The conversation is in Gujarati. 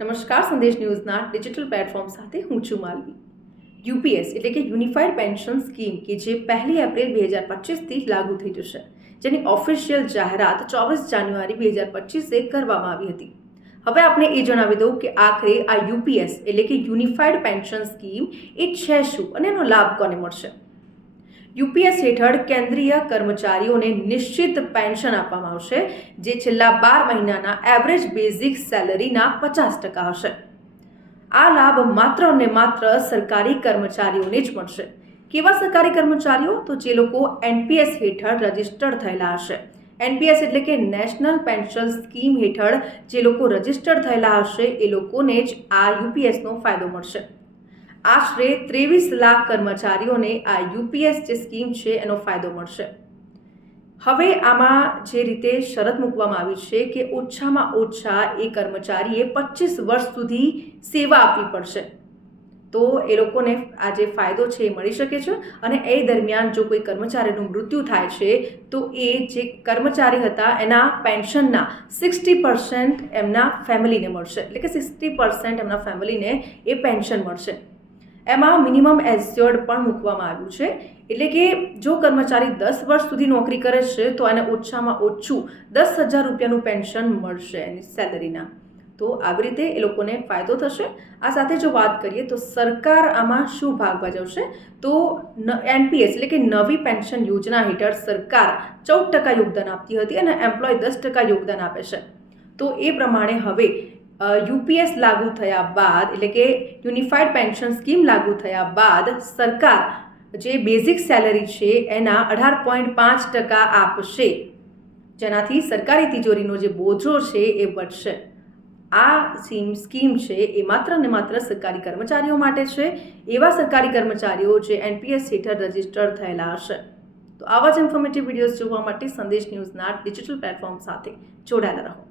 નમસ્કાર, સંદેશ ન્યૂઝના ડિજિટલ પ્લેટફોર્મ સાથે હું છું માલવી. યુપીએસ એટલે કે યુનિફાઈડ પેન્શન સ્કીમ કે જે 1 એપ્રિલ 2025થી લાગુ થઈ જશે, જેની ઓફિશિયલ જાહેરાત 24 જાન્યુઆરી 2025એ કરવામાં આવી હતી. હવે આપણે એ જણાવી દઉં કે આખરે આ યુપીએસ એટલે કે યુનિફાઈડ પેન્શન સ્કીમ એ છે શું અને એનો લાભ કોને મળશે. યુપીએસ હેઠળ કેન્દ્રીય કર્મચારીઓને નિશ્ચિત પેન્શન આપવામાં આવશે, જે છેલ્લા 12 મહિનાના એવરેજ બેઝિક સેલરીના 50% હશે. આ લાભ માત્ર ને માત્ર સરકારી કર્મચારીઓને જ મળશે. કેવા સરકારી કર્મચારીઓ? તો જે લોકો એનપીએસ હેઠળ રજિસ્ટર્ડ થયેલા હશે. એનપીએસ એટલે કે નેશનલ પેન્શન સ્કીમ હેઠળ જે લોકો રજિસ્ટર્ડ થયેલા હશે એ લોકોને જ આ યુપીએસનો ફાયદો મળશે. આશરે 23 લાખ કર્મચારીઓને આ યુપીએસ જે સ્કીમ છે એનો ફાયદો મળશે. હવે આમાં જે રીતે શરત મૂકવામાં આવી છે કે ઓછામાં ઓછા એ કર્મચારીએ 25 વર્ષ સુધી સેવા આપવી પડશે, તો એ લોકોને આ જે ફાયદો છે એ મળી શકે છે. અને એ દરમિયાન જો કોઈ કર્મચારીનું મૃત્યુ થાય છે તો એ જે કર્મચારી હતા એના પેન્શનના 60% એમના ફેમિલીને મળશે, એટલે કે 60% એમના ફેમિલીને એ પેન્શન મળશે. એમાં મિનિમમ એસ્યોર્ડ પણ મૂકવામાં આવ્યું છે, એટલે કે જો કર્મચારી 10 વર્ષ સુધી નોકરી કરે છે તો એને ઓછામાં ઓછું 10,000 રૂપિયાનું પેન્શન મળશે એની સેલરીના. તો આવી રીતે એ લોકોને ફાયદો થશે. આ સાથે જો વાત કરીએ તો સરકાર આમાં શું ભાગ ભજવશે, તો એનપીએસ એટલે કે નવી પેન્શન યોજના હેઠળ સરકાર 14% યોગદાન આપતી હતી અને એમ્પ્લોય 10% યોગદાન આપે છે. તો એ પ્રમાણે હવે યુપીએસ લાગુ થયા બાદ એટલે કે યુનિફાઈડ પેન્શન સ્કીમ લાગુ થયા બાદ સરકાર જે બેઝિક સેલરી છે એના 18.5% આપશે, જેનાથી સરકારી તિજોરીનો જે બોજો છે એ વધશે. આ સ્કીમ છે એ માત્ર ને માત્ર સરકારી કર્મચારીઓ માટે છે, એવા સરકારી કર્મચારીઓ જે એનપીએસ હેઠળ રજિસ્ટર્ડ થયેલા હશે. તો આવા જ ઇન્ફોર્મેટિવ વિડીયોઝ જોવા માટે સંદેશ ન્યૂઝના ડિજિટલ પ્લેટફોર્મ સાથે જોડાયેલા રહો.